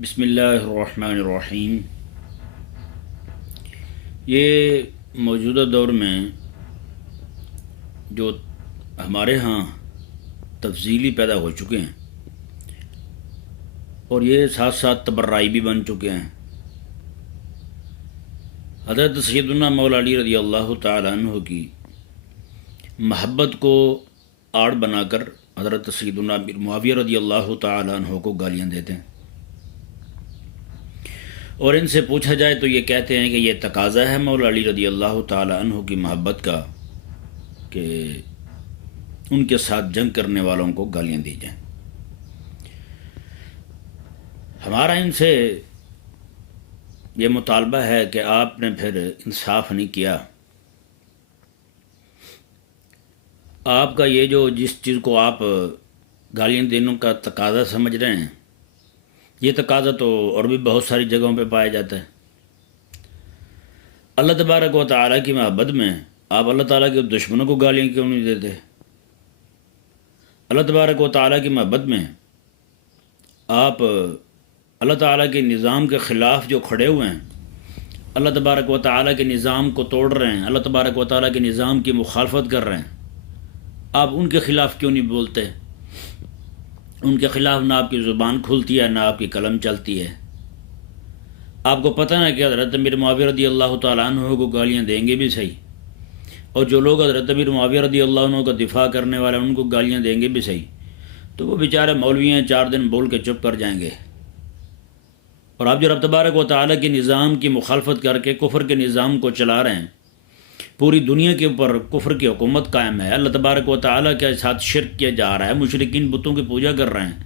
بسم اللہ الرحمن الرحیم۔ یہ موجودہ دور میں جو ہمارے ہاں تفضیلی پیدا ہو چکے ہیں اور یہ ساتھ ساتھ تبرعی بھی بن چکے ہیں، حضرت سیدنا مولا علی رضی اللہ تعالیٰ عنہ کی محبت کو آڑ بنا کر حضرت سیدنا امیر معاویہ رضی اللہ تعالیٰ عنہ کو گالیاں دیتے ہیں، اور ان سے پوچھا جائے تو یہ کہتے ہیں کہ یہ تقاضا ہے مولا علی رضی اللہ تعالیٰ عنہ کی محبت کا کہ ان کے ساتھ جنگ کرنے والوں کو گالیاں دی جائیں۔ ہمارا ان سے یہ مطالبہ ہے کہ آپ نے پھر انصاف نہیں کیا۔ آپ کا یہ جو جس چیز کو آپ گالیاں دینے کا تقاضا سمجھ رہے ہیں، یہ تقاضا تو اور بھی بہت ساری جگہوں پہ پایا جاتا ہے۔ اللہ تبارک و تعالیٰ کی محبت میں آپ اللہ تعالیٰ کے دشمنوں کو گالیاں کیوں نہیں دیتے؟ اللہ تبارک و تعالیٰ کی محبت میں آپ اللہ تعالیٰ کے نظام کے خلاف جو کھڑے ہوئے ہیں، اللہ تبارک و تعالیٰ کے نظام کو توڑ رہے ہیں، اللہ تبارک و تعالیٰ کے نظام کی مخالفت کر رہے ہیں، آپ ان کے خلاف کیوں نہیں بولتے؟ ان کے خلاف نہ آپ کی زبان کھلتی ہے، نہ آپ کی قلم چلتی ہے۔ آپ کو پتہ ہے کہ حضرت امیر معاویہ رضی اللہ تعالیٰ عنہ کو گالیاں دیں گے بھی صحیح، اور جو لوگ حضرت امیر معاویہ رضی اللہ عنہ کا دفاع کرنے والے ان کو گالیاں دیں گے بھی صحیح، تو وہ بیچارے مولوی ہیں، 4 دن بول کے چپ کر جائیں گے۔ اور آپ جو رب تبارک و تعالیٰ کے نظام کی مخالفت کر کے کفر کے نظام کو چلا رہے ہیں، پوری دنیا کے اوپر کفر کی حکومت قائم ہے، اللہ تبارک و تعالیٰ کے ساتھ شرک کیا جا رہا ہے، مشرکین بتوں کی پوجا کر رہے ہیں،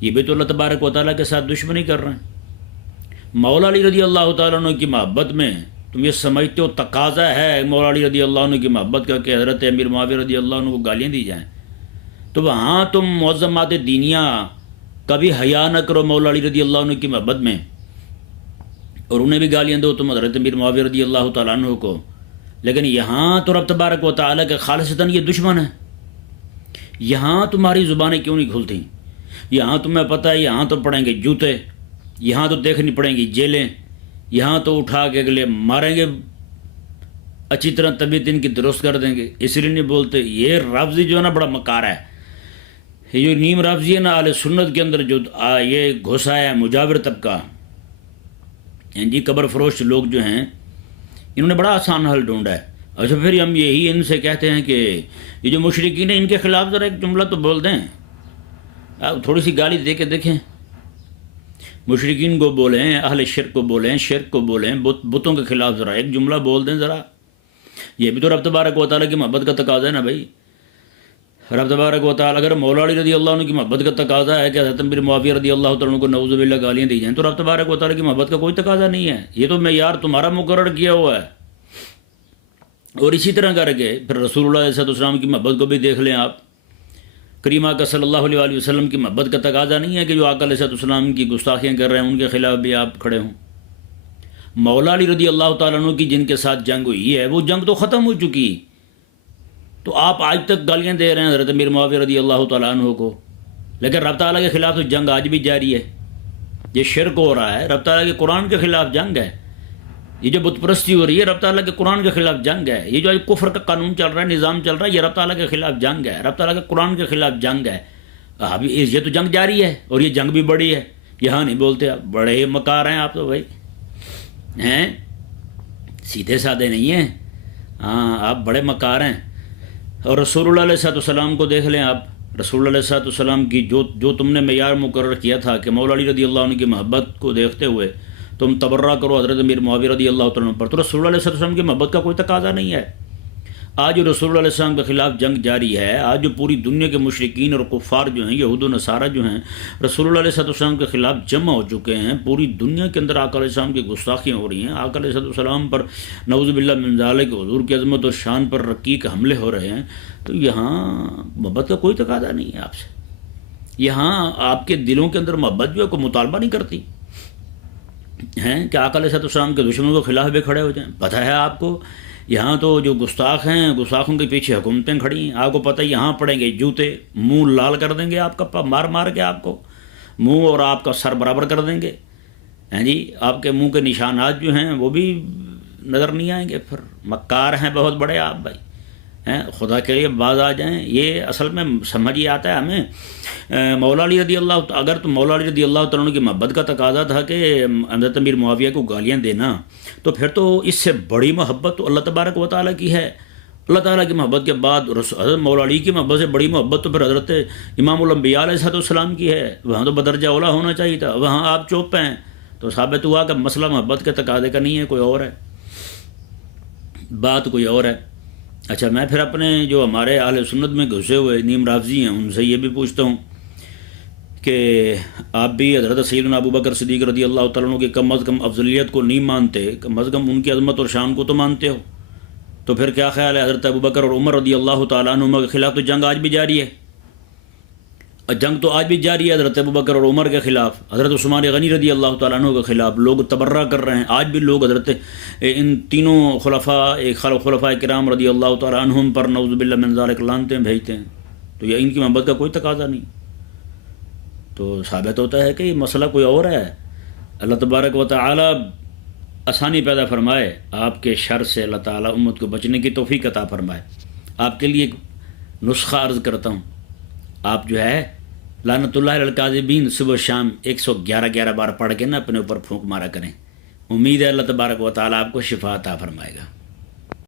یہ بھی تو اللہ تبارک و تعالیٰ کے ساتھ دشمنی کر رہے ہیں۔ مولا علی رضی اللہ تعالیٰ عنہ کی محبت میں تم یہ سمجھتے ہو تقاضا ہے مولا علی رضی اللہ عنہ کی محبت کا کہ حضرت امیر معاویہ رضی اللہ عنہ کو گالیاں دی جائیں، تو وہاں تم معظمات دینیہ کبھی حیا نہ کرو مولا علی رضی اللہ عنہ کی محبت میں، اور انہیں بھی گالیاں دو تم حضرت امیر معاویہ رضی اللہ تعالیٰ عنہ کو، لیکن یہاں تو رب تبارک و تعالیٰ کے خالصتاً یہ دشمن ہے۔ یہاں تمہاری زبانیں کیوں نہیں کھلتی؟ یہاں تمہیں پتہ ہے یہاں تو پڑیں گے جوتے، یہاں تو دیکھنی پڑیں گی جیلیں، یہاں تو اٹھا کے اگلے ماریں گے، اچھی طرح طبیعت ان کی درست کر دیں گے، اس لیے نہیں بولتے۔ یہ رافضی جو ہے نا بڑا مکار ہے، یہ جو نیم رافضی ہے نا اہل سنت کے اندر جو یہ گھسا ہے مجاور طبقہ، جی قبر فروش لوگ جو ہیں، انہوں نے بڑا آسان حل ڈھونڈا ہے۔ اچھا پھر ہم یہی ان سے کہتے ہیں کہ یہ جو مشرکین ہیں ان کے خلاف ذرا ایک جملہ تو بول دیں، آپ تھوڑی سی گالی دے کے دیکھیں، مشرکین کو بولیں، اہل شرک کو بولیں، شرک کو بولیں، بتوں کے خلاف ذرا ایک جملہ بول دیں ذرا۔ یہ بھی تو رب تبارک و تعالیٰ کی محبت کا تقاضا ہے نا بھائی۔ رب تبارک و تعالیٰ اگر مولا علی رضی اللہ عنہ کی محبت کا تقاضا ہے کہ حضرت امیر معاویہ رضی اللہ تعالیٰ عنہ کو نعوذ باللہ گالیاں دی جائیں، تو رب تبارک و تعالیٰ کی محبت کا کوئی تقاضا نہیں ہے، یہ تو معیار تمہارا مقرر کیا ہوا ہے۔ اور اسی طرح کر کے پھر رسول اللہ علیہ السلام کی محبت کو بھی دیکھ لیں آپ، کریم آقا صلی اللہ علیہ وآلہ وسلم کی محبت کا تقاضا نہیں ہے کہ جو آقا علیہ السلام کی گستاخیاں کر رہے ہیں ان کے خلاف بھی آپ کھڑے ہوں۔ مولا علی رضی اللہ تعالیٰ عنہ کی جن کے ساتھ جنگ ہوئی ہے وہ جنگ تو ختم ہو چکی، تو آپ آج تک گالیاں دے رہے ہیں حضرت امیر معاویہ رضی اللہ تعالیٰ عنہ کو، لیکن رب تعالیٰ کے خلاف تو جنگ آج بھی جاری ہے، یہ شرک ہو رہا ہے، رب تعالیٰ کے قرآن کے خلاف جنگ ہے، یہ جو بت پرستی ہو رہی ہے رب تعالیٰ کے قرآن کے خلاف جنگ ہے، یہ جو آج کفر کا قانون چل رہا ہے، نظام چل رہا ہے، یہ رب تعالیٰ کے خلاف جنگ ہے، رب تعالیٰ کے قرآن کے خلاف جنگ ہے۔ ابھی یہ تو جنگ جاری ہے اور یہ جنگ بھی بڑی ہے، یہاں نہیں بولتے آپ، بڑے ہی مکار ہیں آپ تو بھائی، ہیں سیدھے سادے نہیں ہیں، ہاں آپ بڑے مکار ہیں۔ اور رسول اللہ علیہ السلام کو دیکھ لیں آپ، رسول اللہ علیہ السلام کی جو تم نے معیار مقرر کیا تھا کہ مولا علی رضی اللہ عنہ کی محبت کو دیکھتے ہوئے تم تبرہ کرو حضرت امیر معاویہ رضی اللہ تعالیٰ عنہ پر، تو رسول اللہ علیہ وسلم کی محبت کا کوئی تقاضا نہیں ہے۔ آج جو رسول اللہ علیہ السلام کے خلاف جنگ جاری ہے، آج جو پوری دنیا کے مشرکین اور کفار جو ہیں، یہود و نصارہ جو ہیں، رسول اللہ علیہ السلام کے خلاف جمع ہو چکے ہیں، پوری دنیا کے اندر آقا علیہ السلام کی گستاخیاں ہو رہی ہیں، آقا علیہ السلام پر نعوذ باللہ من ذالک حضور کی عظمت اور شان پر رقیق حملے ہو رہے ہیں، تو یہاں محبت کا کوئی تقاضا نہیں ہے آپ سے۔ یہاں آپ کے دلوں کے اندر محبت جو ہے کوئی مطالبہ نہیں کرتی ہیں کہ آقا علیہ السلام کے دشمنوں کے خلاف بھی کھڑے ہو جائیں۔ پتہ ہے آپ کو یہاں تو جو گستاخ ہیں، گستاخوں کے پیچھے حکومتیں کھڑی ہیں، آپ کو پتہ ہے یہاں پڑیں گے جوتے، منہ لال کر دیں گے آپ کا مار مار کے آپ کو، منہ اور آپ کا سر برابر کر دیں گے، ہیں جی، آپ کے منہ کے نشانات جو ہیں وہ بھی نظر نہیں آئیں گے، پھر مکار ہیں بہت بڑے آپ بھائی ہیں، خدا کے لیے باز آ جائیں۔ یہ اصل میں سمجھ ہی آتا ہے ہمیں۔ مولا علی رضی اللہ، اگر تو مولا علی رضی اللہ تعالیٰ عنہ کی محبت کا تقاضا تھا کہ حضرت امیر معاویہ کو گالیاں دینا، تو پھر تو اس سے بڑی محبت تو اللہ تبارک و تعالیٰ کی ہے۔ اللہ تعالیٰ کی محبت کے بعد حضرت مولا علی کی محبت سے بڑی محبت تو پھر حضرت امام الانبیاء علیہ السلام کی ہے، وہاں تو بدرجہ اولیٰ ہونا چاہیے تھا، وہاں آپ چوپ ہیں، تو ثابت ہوا کہ مسئلہ محبت کے تقاضے کا نہیں ہے، کوئی اور ہے، بات کوئی اور ہے۔ اچھا، میں پھر اپنے جو ہمارے اہل سنت میں گھسے ہوئے نیم رافضی ہیں ان سے یہ بھی پوچھتا ہوں کہ آپ بھی حضرت سیدنا ابو بکر صدیق رضی اللہ تعالیٰ عنہ کی کم از کم افضلیت کو نہیں مانتے، کم از کم ان کی عظمت اور شان کو تو مانتے ہو، تو پھر کیا خیال ہے حضرت ابو بکر اور عمر رضی اللہ تعالیٰ عنہ کے خلاف تو جنگ آج بھی جاری ہے، جنگ تو آج بھی جاری ہے حضرت ابو بکر اور عمر کے خلاف، حضرت عثمان غنی رضی اللہ تعالیٰ عنہ کے خلاف لوگ تبرہ کر رہے ہیں، آج بھی لوگ حضرت ان تینوں خلفاء کرام رضی اللہ تعالیٰ عنہم پر نعوذ باللہ من ذالک لعنتیں بھیجتے ہیں، تو یہ ان کی محبت کا کوئی تقاضا نہیں، تو ثابت ہوتا ہے کہ یہ مسئلہ کوئی اور ہے۔ اللہ تبارک و تعالی آسانی پیدا فرمائے، آپ کے شر سے اللہ تعالیٰ امت کو بچنے کی توفیق عطا فرمائے۔ آپ کے لیے ایک نسخہ عرض کرتا ہوں، آپ جو ہے لعنت اللہ علی الکاذبین صبح شام 111 بار پڑھ کے نا اپنے اوپر پھونک مارا کریں، امید ہے اللہ تبارک و تعالیٰ آپ کو شفا عطا فرمائے گا۔